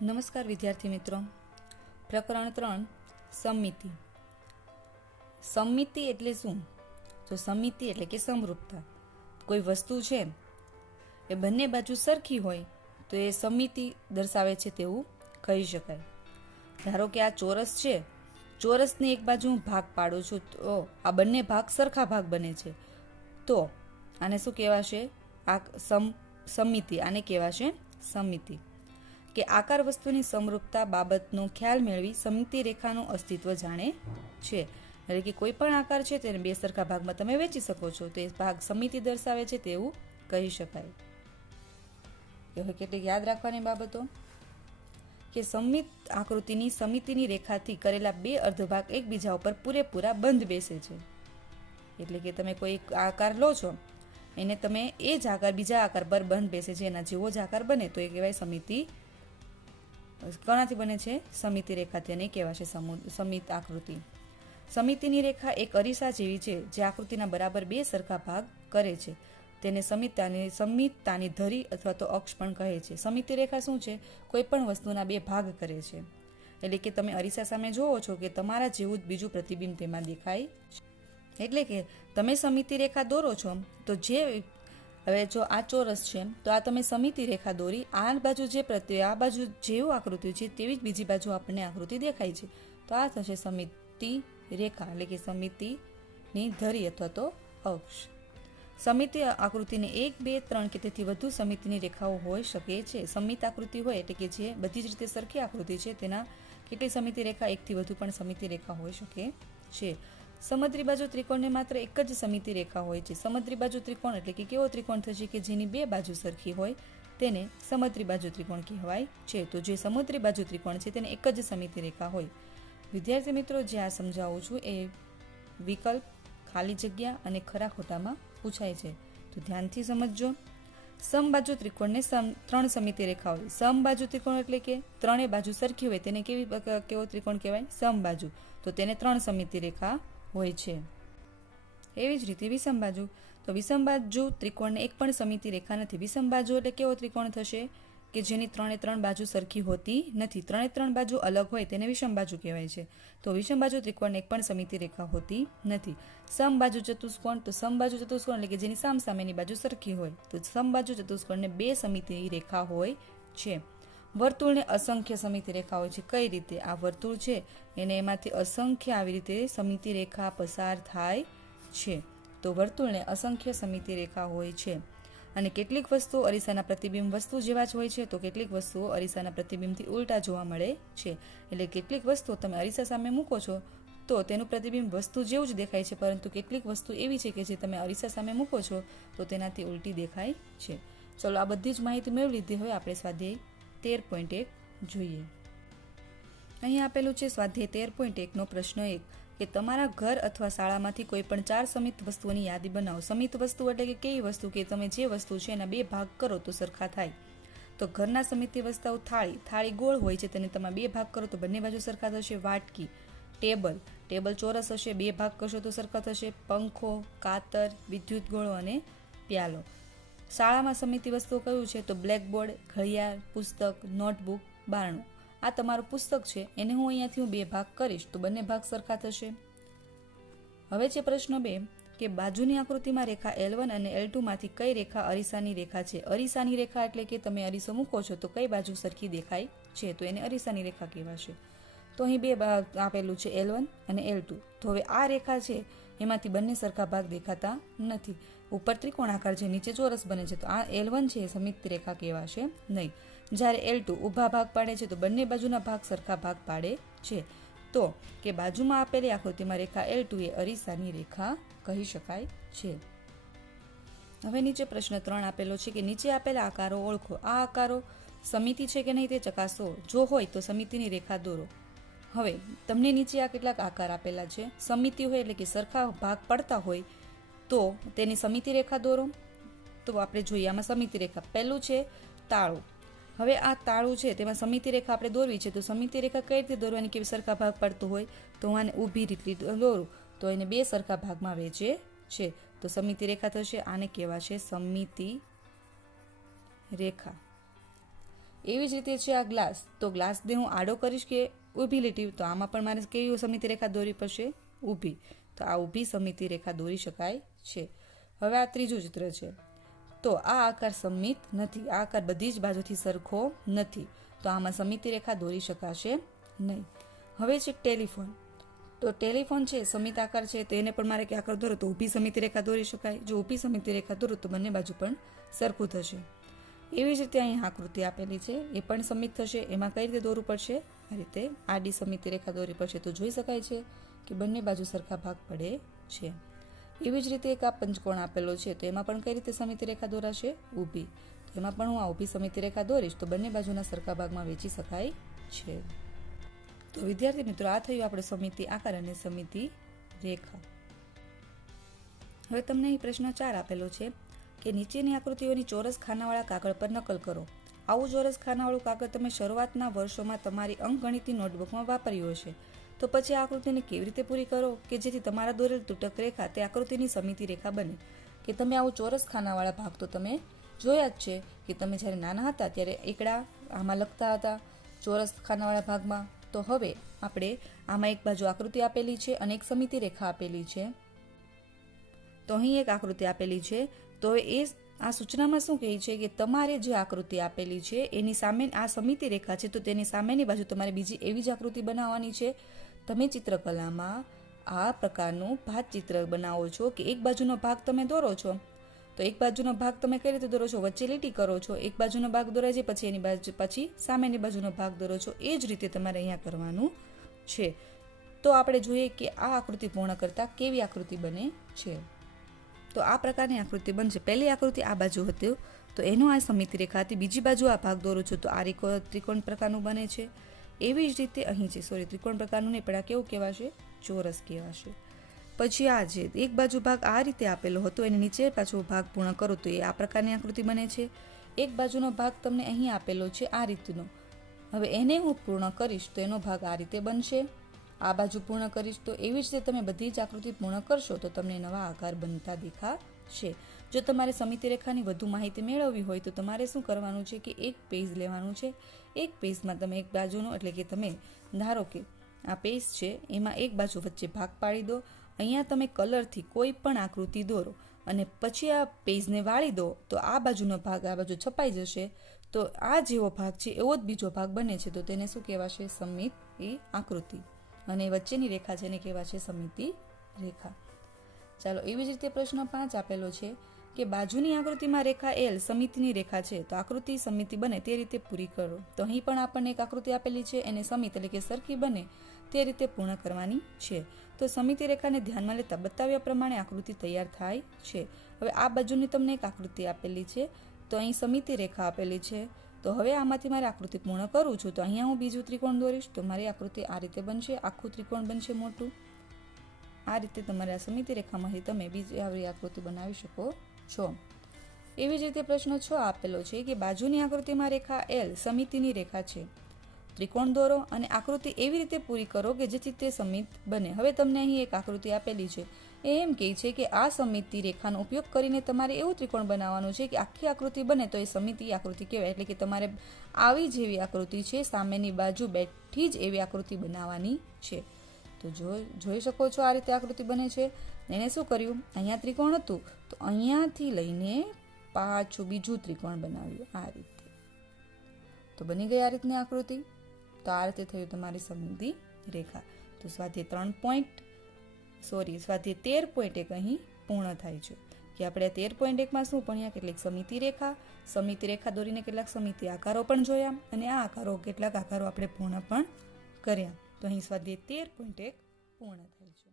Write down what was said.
નમસ્કાર વિદ્યાર્થી મિત્રો, પ્રકરણ 3 સમમિતિ. સમમિતિ એટલે શું? તો સમમિતિ એટલે કે સમરૂપતા. કોઈ વસ્તુ છે એ બંને બાજુ સરખી હોય તો એ સમમિતિ દર્શાવે છે તેવું કહી શકાય. ધારો કે આ ચોરસ છે, ચોરસની એક બાજુ હું ભાગ પાડું છું તો આ બંને ભાગ સરખા ભાગ બને છે, તો આને શું કહેવાશે? આ સમમિતિ. આને કહેવાશે સમમિતિ. કે આકાર વસ્તુની સમરૂપતા બાબતનો ખ્યાલ મેળવી સમમિતિ રેખાનું અસ્તિત્વ જાણે છે. એટલે કે કોઈ પણ આકાર છે તેને બે સરખા ભાગમાં તમે વહેંચી શકો છો, તે ભાગ સમમિતિ દર્શાવે છે તેવું કહી શકાય. હવે કેટલીક યાદ રાખવાની બાબતો કે સમમિત આકૃતિની સમિતિની રેખાથી કરેલા બે અર્ધભાગ એકબીજા ઉપર પૂરેપૂરા બંધ બેસે છે. એટલે કે તમે કોઈ આકાર લો છો, એને તમે એ જ આકાર બીજા આકાર પર બંધ બેસે છે, એના જેવો જ આકાર બને તો એ કહેવાય સમમિતિ. કોનાથી બને છે? સમમિતિ રેખાથી, અને કહેવાશે સમમિત આકૃતિ. સમિતિની રેખા એક અરીસા જેવી છે જે આકૃતિના બરાબર બે સરખા ભાગ કરે છે. તેને સમમિતતાની ધરી અથવા તો અક્ષ પણ કહે છે. સમિતિ રેખા શું છે? કોઈ પણ વસ્તુના બે ભાગ કરે છે. એટલે કે તમે અરીસા સામે જોવો છો કે તમારા જેવું જ બીજું પ્રતિબિંબ તેમાં દેખાય છે. એટલે કે તમે સમિતિ રેખા દોરો છો તો હવે જો આ ચોરસ છે તો આ તમે સમિતિ રેખા દોરી, આ બાજુ આ બાજુ જેવું આકૃતિ છે તેવી જ બીજી બાજુ આપણને આકૃતિ દેખાય છે, તો આ થશે સમિતિ રેખા, એટલે કે સમિતિની ધરી અથવા તો અક્ષ. સમિતિ આકૃતિને 1, 2, 3 કે તેથી વધુ સમિતિની રેખાઓ હોઈ શકે છે. સમિત આકૃતિ હોય એટલે કે જે બધી જ રીતે સરખી આકૃતિ છે તેના કેટલી સમિતિ રેખા? 1 થી વધુ પણ સમિતિ રેખા હોઈ શકે છે. સમદ્રી બાજુ ત્રિકોણને માત્ર એક જ સમિતિ રેખા હોય છે. સમદ્રી બાજુ ત્રિકોણ એટલે કે કેવો ત્રિકોણ થશે કે જેની બે બાજુ સરખી હોય તેને સમદ્રી બાજુ ત્રિકોણ કહેવાય છે. તો જે સમદ્રી બાજુ ત્રિકોણ છે તેને એક જ સમિતિ રેખા હોય. વિદ્યાર્થી મિત્રો, જે આ સમજાવું છું એ વિકલ્પ, ખાલી જગ્યા અને ખરા ખોટામાં પૂછાય છે, તો ધ્યાનથી સમજજો. સમબાજુ ત્રિકોણને 3 સમિતિ રેખા હોય. સમબાજુ ત્રિકોણ એટલે કે ત્રણેય બાજુ સરખી હોય તેને કેવો ત્રિકોણ કહેવાય? સમબાજુ. તો તેને 3 સમિતિ રેખા હોય છે. એવી જ રીતે વિષમબાજુ. તો વિષમબાજુ ત્રિકોણને એક પણ સમિતિ રેખા નથી. વિષમબાજુ એટલે કેવો ત્રિકોણ થશે કે જેની 3 બાજુ સરખી હોતી નથી, 3 બાજુ અલગ હોય તેને વિષમબાજુ કહેવાય છે. તો વિષમબાજુ ત્રિકોણને એક પણ સમિતિ રેખા હોતી નથી. સમબાજુ ચતુષ્કોણ. તો સમબાજુ ચતુષ્કોણ એટલે કે જેની સામસામેની બાજુ સરખી હોય, તો સમબાજુ ચતુષ્કોણને 2 સમિતિ રેખા હોય છે. વર્તુળને અસંખ્ય સમિતિ રેખા હોય છે. કઈ રીતે? આ વર્તુળ છે એને એમાંથી અસંખ્ય આવી રીતે સમિતિ રેખા પસાર થાય છે, તો વર્તુળને અસંખ્ય સમિતિ રેખા હોય છે. અને કેટલીક વસ્તુઓ અરીસાના પ્રતિબિંબ વસ્તુ જેવા જ હોય છે, તો કેટલીક વસ્તુઓ અરીસાના પ્રતિબિંબથી ઉલટા જોવા મળે છે. એટલે કેટલીક વસ્તુઓ તમે અરીસા સામે મૂકો છો તો તેનું પ્રતિબિંબ વસ્તુ જેવું જ દેખાય છે, પરંતુ કેટલીક વસ્તુ એવી છે કે જે તમે અરીસા સામે મૂકો છો તો તેનાથી ઉલટી દેખાય છે. ચલો, આ બધી જ માહિતી મેળવી લીધી. હવે આપણે સ્વાધ્યાય 13.1 જોઈએ. અહીં આપેલું છે સ્વાધ્યાય 13.1 નો પ્રશ્ન 1 કે તમારા ઘર અથવા શાળામાંથી કોઈ પણ 4 સમિત વસ્તુઓની યાદી બનાવો. સમિત વસ્તુ એટલે કે કેવી વસ્તુ કે તમે જે વસ્તુ છે એના બે ભાગ કરો તો સરખા થાય. તો ઘરના સમિતિ વસ્તુઓ થાળી ગોળ હોય છે, તેને તમે બે ભાગ કરો તો બંને બાજુ સરખા થશે. વાટકી. ટેબલ ચોરસ હશે, બે ભાગ કરશો તો સરખા થશે. પંખો, કાતર, વિદ્યુત ગોળો અને પ્યાલો. શાળામાં સમિતિ વસ્તુઓ કયું છે? તો બ્લેકબોર્ડ, ઘડિયાળ, પુસ્તક, નોટબુક, બારણું. આ તમારું પુસ્તક છે, એને હું અહીંયાથી બે ભાગ કરીશ તો બંને ભાગ સરખા થશે. હવે છે પ્રશ્ન 2 કે બાજુની આકૃતિમાં રેખા L1 અને L2 માંથી કઈ રેખા અરીસાની રેખા છે? અરીસાની રેખા એટલે કે તમે અરીસો મૂકો છો તો કઈ બાજુ સરખી દેખાય છે, તો એને અરીસાની રેખા કહેવાશે. તો અહીં બે ભાગ આપેલું છે, L1 અને L2. તો હવે આ રેખા છે એમાંથી બંને સરખા ભાગ દેખાતા નથી. ઉપર ત્રિકોણાકાર છે, નીચે ચોરસ બને છે, તો આ L1 છે એ સમિત રેખા કહેવાશે નહીં. જ્યારે L2 ઊભા ભાગ પાડે છે તો બંને બાજુના ભાગ સરખા ભાગ પાડે છે, તો કે બાજુમાં આપેલી આકૃતિમાં રેખા L2 એ અરીસાની રેખા કહી શકાય છે. હવે નીચે પ્રશ્ન 3 આપેલો છે કે નીચે આપેલા આકારો ઓળખો. આ આકારો સમિતિ છે કે નહીં તે ચકાસો. જો હોય તો સમિતિની રેખા દોરો. હવે તમને નીચે આ કેટલાક આકાર આપેલા છે. સમિતિ હોય એટલે કે સરખા ભાગ પડતા હોય તો તેની સમિતિ રેખા દોરો. તો આપણે જોઈએ આમાં સમિતિ રેખા. પહેલું છે તાળું. હવે આ તાળું છે તેમાં સમિતિ રેખા આપણે દોરવી છે, તો સમિતિ રેખા કઈ રીતે દોરવાની કે સરખા ભાગ પડતો હોય તો આને ઊભી રીતે દોરું તો એને બે સરખા ભાગમાં વહેંચે છે. તો સમિતિ રેખા થશે. આને કહેવાશે સમિતિ રેખા. એવી જ રીતે છે આ ગ્લાસ. તો ગ્લાસને હું આડો કરીશ કે ઊભી લીટી, તો આમાં પણ મારે કેવી સમિતિ રેખા દોરવી પડશે? ઊભી. તો આ ઊભી સમિતિ રેખા દોરી શકાય છે. હવે આ ત્રીજું ચિત્ર છે. તો આ આકાર સમમિત નથી, આ આકાર બધી જ બાજુથી સરખો નથી, તો આમાં સમિતિ રેખા દોરી શકાશે નહીં. હવે છે ટેલિફોન. તો ટેલિફોન છે સમિત આકાર છે, તો એને પણ મારે કે આકાર દોરો તો ઊભી સમિતિ રેખા દોરી શકાય. જો ઊભી સમિતિ રેખા દોરો તો બંને બાજુ પણ સરખું થશે. એવી જ રીતે અહીં આકૃતિ આપેલી છે, એ પણ સમિત થશે. એમાં કઈ રીતે દોરવું પડશે? આ રીતે આડી સમિતિ રેખા દોરવી પડશે. તો જોઈ શકાય છે કે બંને બાજુ સરખા ભાગ પડે છે. એવી જ રીતે એક આ પંચકોણ આપેલો છે, તો એમાં પણ કઈ રીતે સમિતિ રેખા દોરાશે? ઊભી. તો એમાં પણ હું આ ઊભી સમિતિ રેખા દોરીશ તો બંને બાજુના સરખા ભાગમાં વહેંચી શકાય છે. તો વિદ્યાર્થી મિત્રો, આ થયું આપણે સમિતિ આકાર અને સમિતિ રેખા. હવે તમને અહીં પ્રશ્ન 4 આપેલો છે કે નીચેની આકૃતિઓની ચોરસ ખાનાવાળા કાગળ પર નકલ કરો. આવું ચોરસ ખાનાવાળું કાગળ તમે શરૂઆતના વર્ષોમાં તમારી અંકગણિતની નોટબુકમાં વાપર્યું હશે. તો પછી આ આકૃતિને કેવી રીતે પૂરી કરો કે જેથી તમારા દોરેલ તૂટક રેખા તે આકૃતિની સમિતિ રેખા બને? કે તમે આવું ચોરસ ખાનાવાળા ભાગ તો તમે જોયા જ છે કે તમે જ્યારે નાના હતા ત્યારે એકડા આમાં લખતા હતા ચોરસ ખાનાવાળા ભાગમાં. તો હવે આપણે આમાં એક બાજુ આકૃતિ આપેલી છે અને એક સમિતિ રેખા આપેલી છે. તો અહીં એક આકૃતિ આપેલી છે. તો એ આ સૂચનામાં શું કહે છે કે તમારે જે આકૃતિ આપેલી છે એની સામે આ સમિતિ રેખા છે, તો તેની સામેની બાજુ તમારે બીજી એવી જ આકૃતિ બનાવવાની છે. તમે ચિત્રકલામાં આ પ્રકારનું ભાત ચિત્ર બનાવો છો કે એક બાજુનો ભાગ તમે દોરો છો, તો એક બાજુનો ભાગ તમે કઈ રીતે દોરો છો? વચ્ચે લીટી કરો છો, એક બાજુનો ભાગ દોરાય છે, પછી એની બાજુ પછી સામેની બાજુનો ભાગ દોરો છો. એ જ રીતે તમારે અહીંયા કરવાનું છે. તો આપણે જોઈએ કે આ આકૃતિ પૂર્ણ કરતા કેવી આકૃતિ બને છે. તો આ પ્રકારની આકૃતિ બનશે. પહેલી આકૃતિ આ બાજુ હતી, તો એનો આ સમિતિ રેખા હતી. બીજી બાજુ આ ભાગ દોરું છું તો આ ત્રિકોણ પ્રકારનું બને છે. એવી જ રીતે અહીં છે, ત્રિકોણ પ્રકારનું નહીં, પણ આ કેવું કહેવાશે? ચોરસ કહેવાશે. પછી આ છે એક બાજુ ભાગ આ રીતે આપેલો હતો, એને નીચે પાછો ભાગ પૂર્ણ કરો તો એ આ પ્રકારની આકૃતિ બને છે. એક બાજુનો ભાગ તમને અહીં આપેલો છે આ રીતનો. હવે એને હું પૂર્ણ કરીશ તો એનો ભાગ આ રીતે બનશે. આ બાજુ પૂર્ણ કરીશ તો એવી જ રીતે તમે બધી જ આકૃતિ પૂર્ણ કરશો તો તમને નવા આકાર બનતા દેખાશે. જો તમારે સમિતિ રેખાની વધુ માહિતી મેળવવી હોય તો તમારે શું કરવાનું છે કે એક પેજ લેવાનું છે. એક પેજમાં તમે એક બાજુનો, એટલે કે તમે ધારો કે આ પેજ છે એમાં એક બાજુ વચ્ચે ભાગ પાડી દો. અહીંયા તમે કલરથી કોઈ પણ આકૃતિ દોરો અને પછી આ પેજને વાળી દો તો આ બાજુનો ભાગ આ બાજુ છપાઈ જશે. તો આ જેવો ભાગ છે એવો જ બીજો ભાગ બને છે, તો તેને શું કહેવાશે? સમિતિ આકૃતિ. અને વચ્ચેની રેખા જેને કહેવાશે સમિતિ રેખા. ચાલો, એવી જ રીતે પ્રશ્ન 5 આપેલો છે કે બાજુની આકૃતિમાં રેખા એલ સમિતિની રેખા છે, તો આકૃતિ સમિતિ બને તે રીતે પૂરી કરો. તો અહીં પણ આપણને એક આકૃતિ આપેલી છે, એને સમિત એટલે કે સરખી બને તે રીતે પૂર્ણ કરવાની છે. તો સમિતિ રેખાને ધ્યાનમાં લેતા બતાવ્યા પ્રમાણે આકૃતિ તૈયાર થાય છે. હવે આ બાજુની તમને એક આકૃતિ આપેલી છે, તો અહીં સમિતિ રેખા આપેલી છે. તો હવે આમાંથી મારે આકૃતિ પૂર્ણ કરું છું, તો અહીંયા હું બીજું ત્રિકોણ દોરીશ તો મારી આકૃતિ આ રીતે બનશે, આખું ત્રિકોણ બનશે મોટું. આ રીતે તમારે આ સમિતિ રેખામાંથી તમે બીજી આવી આકૃતિ બનાવી શકો છો. એવી જ રીતે પ્રશ્ન 6 આપેલો છે કે બાજુની આકૃતિમાં રેખા એલ સમિતિની રેખા છે. ત્રિકોણ દોરો અને આકૃતિ એવી રીતે પૂરી કરો કે જેથી તે સમિત બને. હવે તમને અહીં એક આકૃતિ આપેલી છે, એ એમ કહે છે કે આ સમિતિ રેખાનો ઉપયોગ કરીને તમારે એવું ત્રિકોણ બનાવવાનું છે કે આખી આકૃતિ બને તો એ સમિતિ આકૃતિ કહેવાય. એટલે કે તમારે આવી જેવી આકૃતિ છે, સામેની બાજુ બેઠી જ એવી આકૃતિ બનાવવાની છે. તો જોઈ શકો છો આ રીતે આકૃતિ બને છે. એને શું કર્યું? અહીંયા ત્રિકોણ હતું તો અહીંયાથી લઈને પાછું બીજું ત્રિકોણ બનાવ્યું આ રીતે. તો બની ગઈ આ રીતની આકૃતિ. તો આ રીતે થયું તમારી સમિતિ રેખા. તો સ્વાધ્યાય 13.1 અહીં પૂર્ણ થાય છે કે આપણે 13.1માં શું ભણ્યા? કેટલીક સમિતિ રેખા દોરીને કેટલાક સમિતિ આકારો પણ જોયા અને આ કેટલાક આકારો આપણે પૂર્ણ પણ કર્યા. તો અહીં સ્વાધ્યાય 13.1 પૂર્ણ થાય છે.